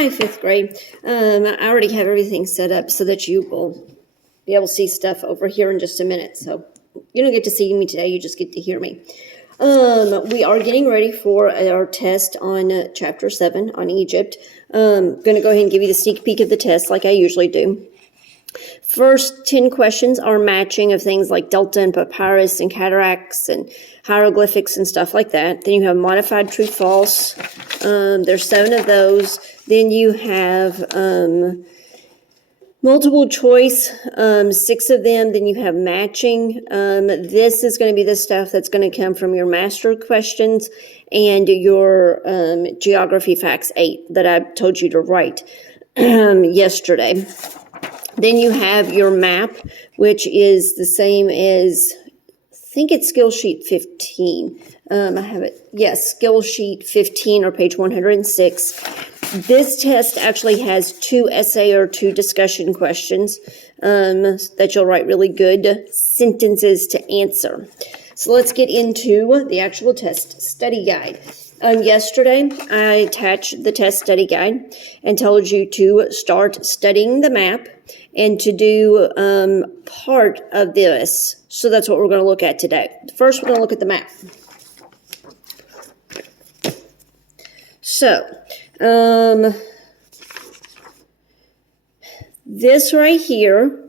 Hi, 5th grade. I already have everything set up so that you will be able to see stuff over here in just a minute. So you don't get to see me today, you just get to hear me. We are getting ready for our test on Chapter 7 on Egypt. Going to go ahead and give you the sneak peek of the test like I usually do. First 10 questions are matching of things like delta and papyrus and cataracts and hieroglyphics and stuff like that. Then you have modified true-false. There's 7 of those. Then you have multiple choice, 6 of them. Then you have matching. This is going to be the stuff that's going to come from your master questions and your geography facts 8 that I told you to write yesterday. Then you have your map, which is the same as, I think it's skill sheet 15. I have it, yes, skill sheet 15 or page 106. This test actually has 2 essay or 2 discussion questions that you'll write really good sentences to answer. So let's get into the actual test study guide. Yesterday, I attached the test study guide and told you to start studying the map and to do part of this. So that's what we're going to look at today. First, we're going to look at the map. So, this right here,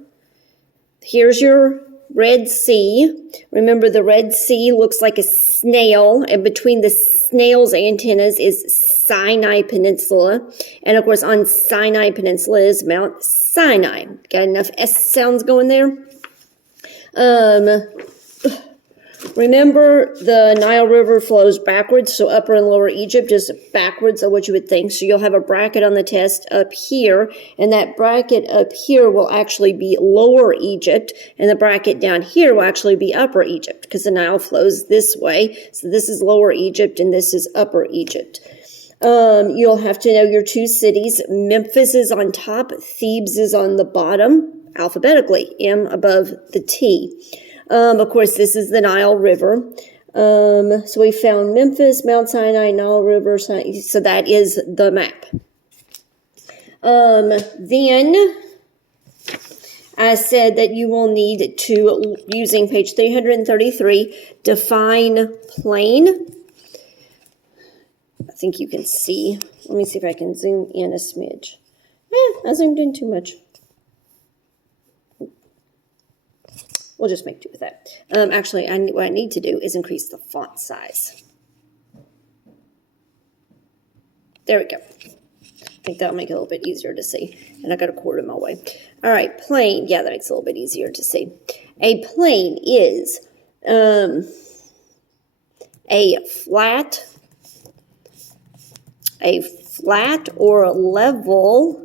here's your Red Sea. Remember, the Red Sea looks like a snail, and between the snail's antennas is Sinai Peninsula. And of course, on Sinai Peninsula is Mount Sinai. Got enough S sounds going there? Remember, the Nile River flows backwards, so Upper and Lower Egypt is backwards of what you would think. So you'll have a bracket on the test up here, and that bracket up here will actually be Lower Egypt, and the bracket down here will actually be Upper Egypt, because the Nile flows this way. So this is Lower Egypt, and this is Upper Egypt. You'll have to know your 2 cities. Memphis is on top, Thebes is on the bottom, alphabetically, M above the T. Of course, this is the Nile River. So we found Memphis, Mount Sinai, Nile River, so that is the map. Then I said that you will need to, using page 333, define plain. I think you can see. Let me see if I can zoom in a smidge. I zoomed in too much. We'll just make do with that. Actually, what I need to do is increase the font size. There we go. I think that'll make it a little bit easier to see. And I got a quarter my way. All right, plane. Yeah, that makes it a little bit easier to see. A plane is a flat or a level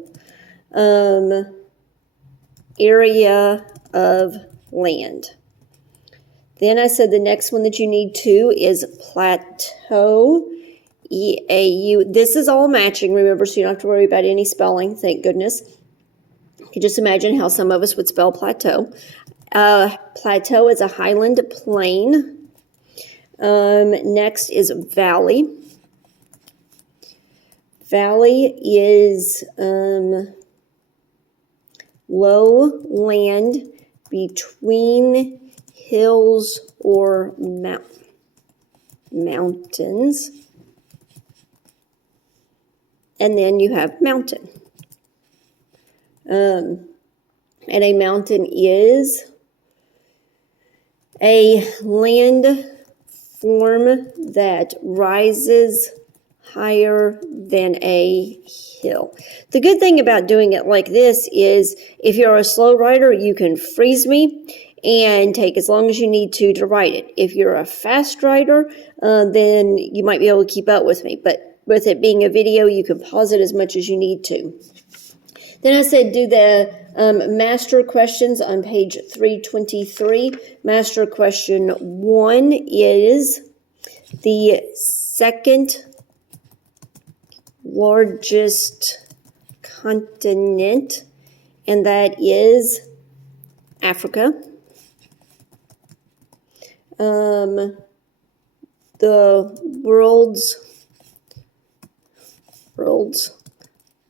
area of land. Then I said the next one that you need to is plateau, E-A-U. This is all matching, remember, so you don't have to worry about any spelling, thank goodness. You can just imagine how some of us would spell plateau. Plateau is a highland plain. Next is valley. Valley is low land between hills or mountains. And then you have mountain. And a mountain is a land form that rises higher than a hill. The good thing about doing it like this is if you're a slow writer, you can freeze me and take as long as you need to write it. If you're a fast writer, then you might be able to keep up with me. But with it being a video, you can pause it as much as you need to. Then I said do the master questions on page 323. Master question 1 is the second largest continent, and that is Africa. The world's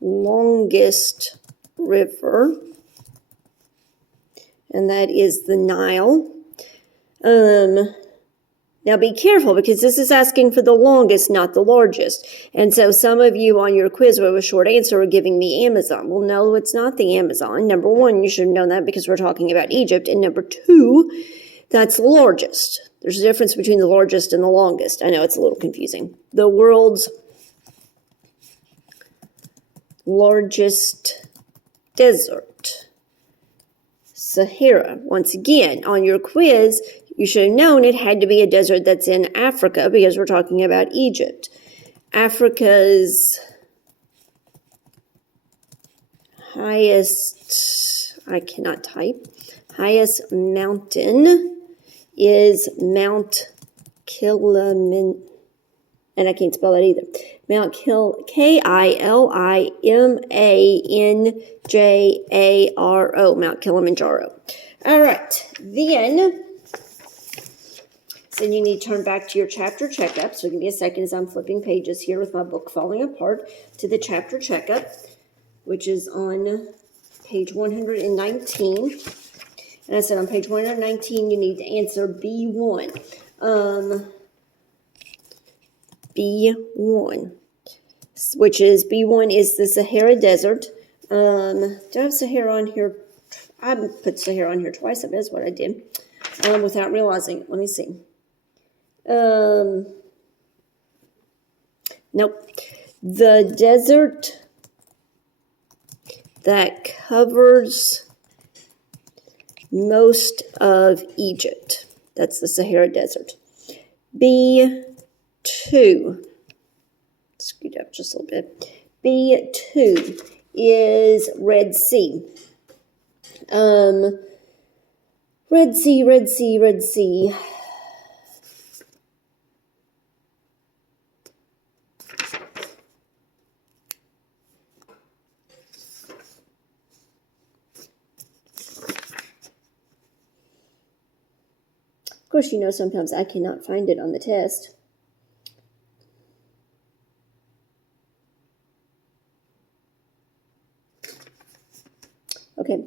longest river, and that is the Nile. Now be careful, because this is asking for the longest, not the largest. And so some of you on your quiz with a short answer are giving me Amazon. Well, no, it's not the Amazon. Number one, you should have known that because we're talking about Egypt. And number two, that's the largest. There's a difference between the largest and the longest. I know it's a little confusing. The world's largest desert, Sahara. Once again, on your quiz, you should have known it had to be a desert that's in Africa because we're talking about Egypt. Africa's highest, I cannot type, highest mountain is Mount Kilimanjaro, and I can't spell that either. Mount Kilimanjaro, Mount Kilimanjaro. All right, then, so you need to turn back to your chapter checkup. So give me a second as I'm flipping pages here with my book falling apart to the chapter checkup, which is on page 119. And I said on page 119, you need to answer B1. B1, which is B1 is the Sahara Desert. Do I have Sahara on here? I put Sahara on here twice. I bet is what I did without realizing it. Let me see. Nope. The desert that covers most of Egypt. That's the Sahara Desert. B2. Scoot up just a little bit. B2 is Red Sea. Red Sea. Of course, you know, sometimes I cannot find it on the test. Okay.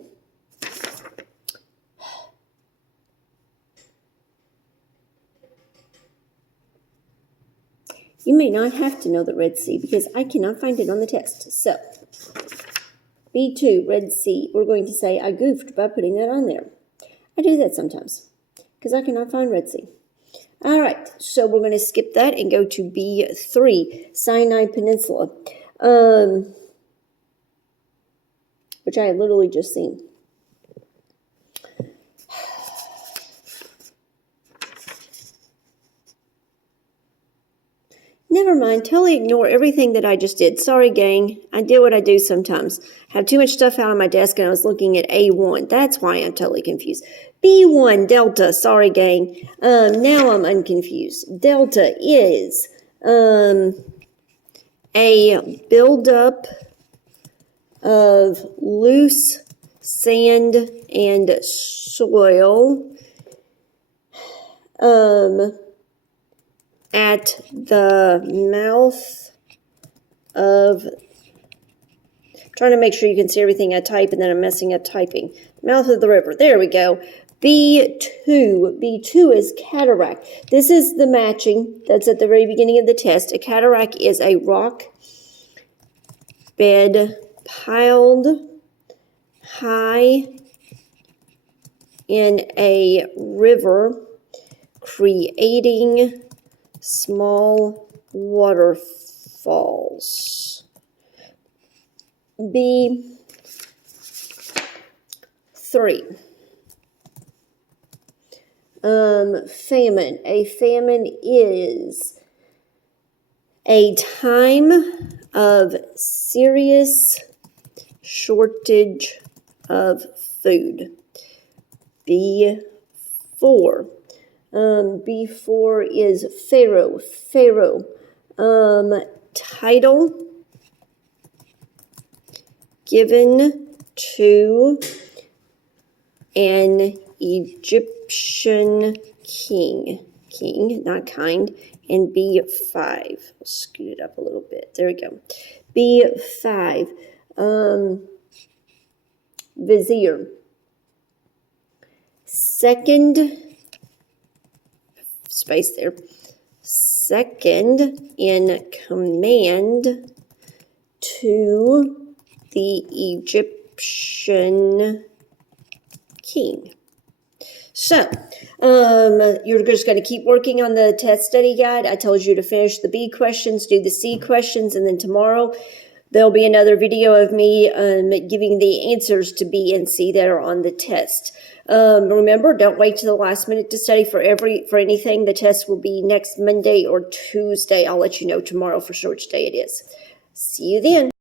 You may not have to know the Red Sea because I cannot find it on the test. So, B2, Red Sea. We're going to say I goofed by putting that on there. I do that sometimes because I cannot find Red Sea. All right, so we're going to skip that and go to B3, Sinai Peninsula, which I had literally just seen. Never mind, totally ignore everything that I just did. Sorry, gang. I did what I do sometimes. I have too much stuff out on my desk and I was looking at A1. That's why I'm totally confused. B1, Delta. Sorry, gang. Now I'm unconfused. Delta is a buildup of loose sand and soil at the mouth of, trying to make sure you can see everything I type and then I'm messing up typing. Mouth of the river. There we go. B2 is cataract. This is the matching that's at the very beginning of the test. A cataract is a rock bed piled high in a river, creating small waterfalls. B3. Famine. A famine is a time of serious shortage of food. B4. B4 is Pharaoh. Title given to an Egyptian king, not kind, and B5. I'll scoot it up a little bit. There we go. B5, Vizier. Second, space there, second in command to the Egyptian king. So, you're just going to keep working on the test study guide. I told you to finish the B questions, do the C questions, and then tomorrow there'll be another video of me giving the answers to B and C that are on the test. Remember, don't wait till the last minute to study for anything. The test will be next Monday or Tuesday. I'll let you know tomorrow for sure which day it is. See you then.